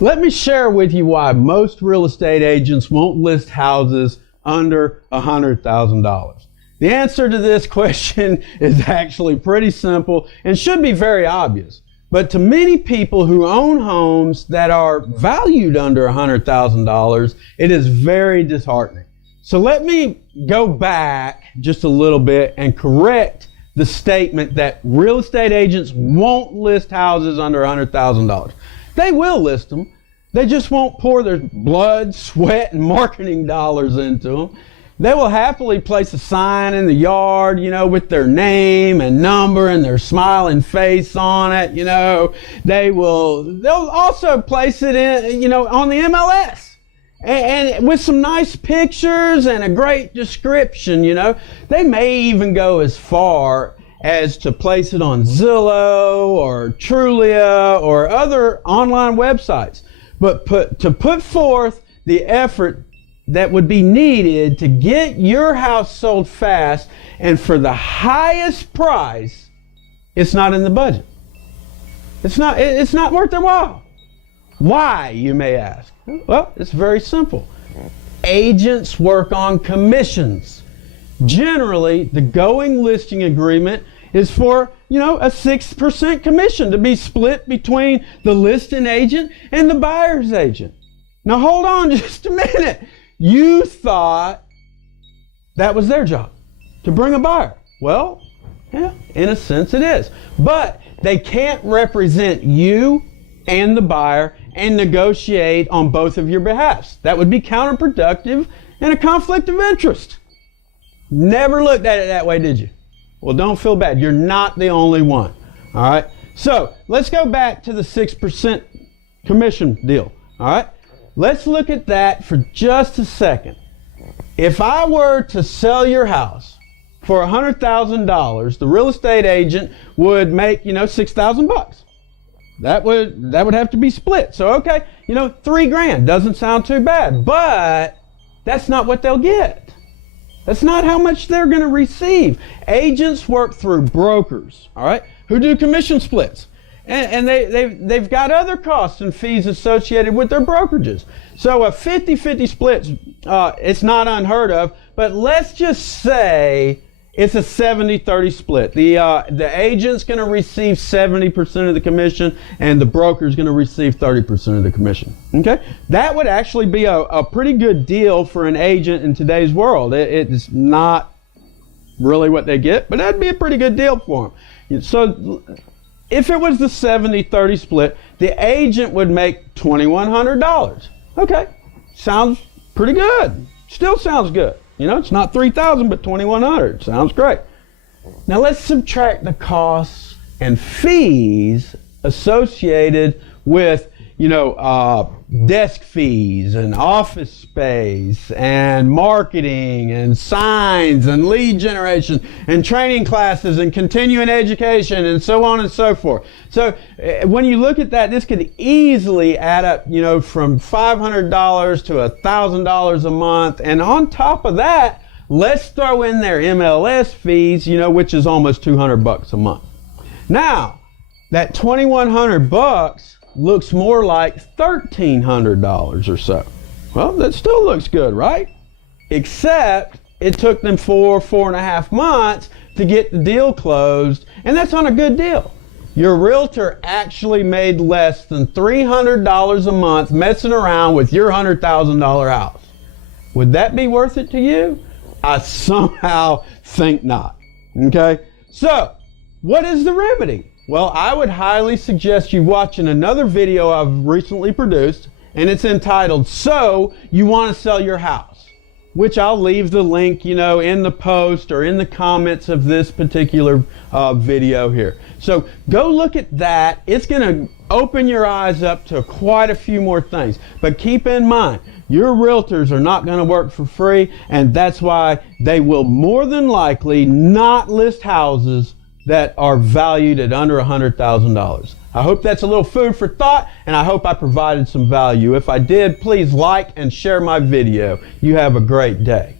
Let me share with you why most real estate agents won't list houses under $100,000. The answer to this question is actually pretty simple and should be very obvious. But to many people who own homes that are valued under $100,000, it is very disheartening. So let me go back just a little bit and correct the statement that real estate agents won't list houses under $100,000. They will list them. They just won't pour their blood, sweat, and marketing dollars into them. They will happily place a sign in the yard, with their name and number and their smiling face on it, They'll also place it in, on the MLS. And with some nice pictures and a great description, They may even go as far as to place it on Zillow or Trulia or other online websites. But to put forth the effort that would be needed to get your house sold fast and for the highest price, it's not in the budget. It's not worth their while. Why, you may ask? Well, it's very simple. Agents work on commissions. Generally, the going listing agreement is for, a 6% commission to be split between the listing agent and the buyer's agent. Now hold on just a minute. You thought that was their job, to bring a buyer. Well, yeah, in a sense it is. But they can't represent you and the buyer and negotiate on both of your behalves. That would be counterproductive and a conflict of interest. Never looked at it that way, did you? Well, don't feel bad. You're not the only one. All right? So let's go back to the 6% commission deal. All right? Let's look at that for just a second. If I were to sell your house for $100,000, the real estate agent would make, $6,000. That would have to be split. So, okay, $3,000 doesn't sound too bad, but that's not what they'll get. That's not how much they're going to receive. Agents work through brokers, all right, who do commission splits. And they've got other costs and fees associated with their brokerages. So a 50-50 split, it's not unheard of, but let's just say it's a 70-30 split. The agent's going to receive 70% of the commission and the broker's going to receive 30% of the commission. Okay? That would actually be a pretty good deal for an agent in today's world. It's not really what they get, but that'd be a pretty good deal for them. So if it was the 70-30 split, the agent would make $2,100. Okay, sounds pretty good. Still sounds good. It's not $3,000, but $2,100. Sounds great. Now let's subtract the costs and fees associated with, desk fees and office space and marketing and signs and lead generation and training classes and continuing education and so on and so forth. So when you look at that, this could easily add up, from $500 to $1,000 a month. And on top of that, let's throw in their MLS fees, which is almost $200 a month. Now, that $2,100 looks more like $1,300 or so. Well, that still looks good, right? Except it took them 4.5 months to get the deal closed, and that's on a good deal. Your realtor actually made less than $300 a month messing around with your $100,000 house. Would that be worth it to you? I somehow think not. Okay? So, what is the remedy? Well, I would highly suggest you watching another video I've recently produced, and it's entitled, So You Want to Sell Your House, which I'll leave the link, in the post or in the comments of this particular video here. So go look at that. It's going to open your eyes up to quite a few more things. But keep in mind, your realtors are not going to work for free, and that's why they will more than likely not list houses that are valued at under $100,000. I hope that's a little food for thought, and I hope I provided some value. If I did, please like and share my video. You have a great day.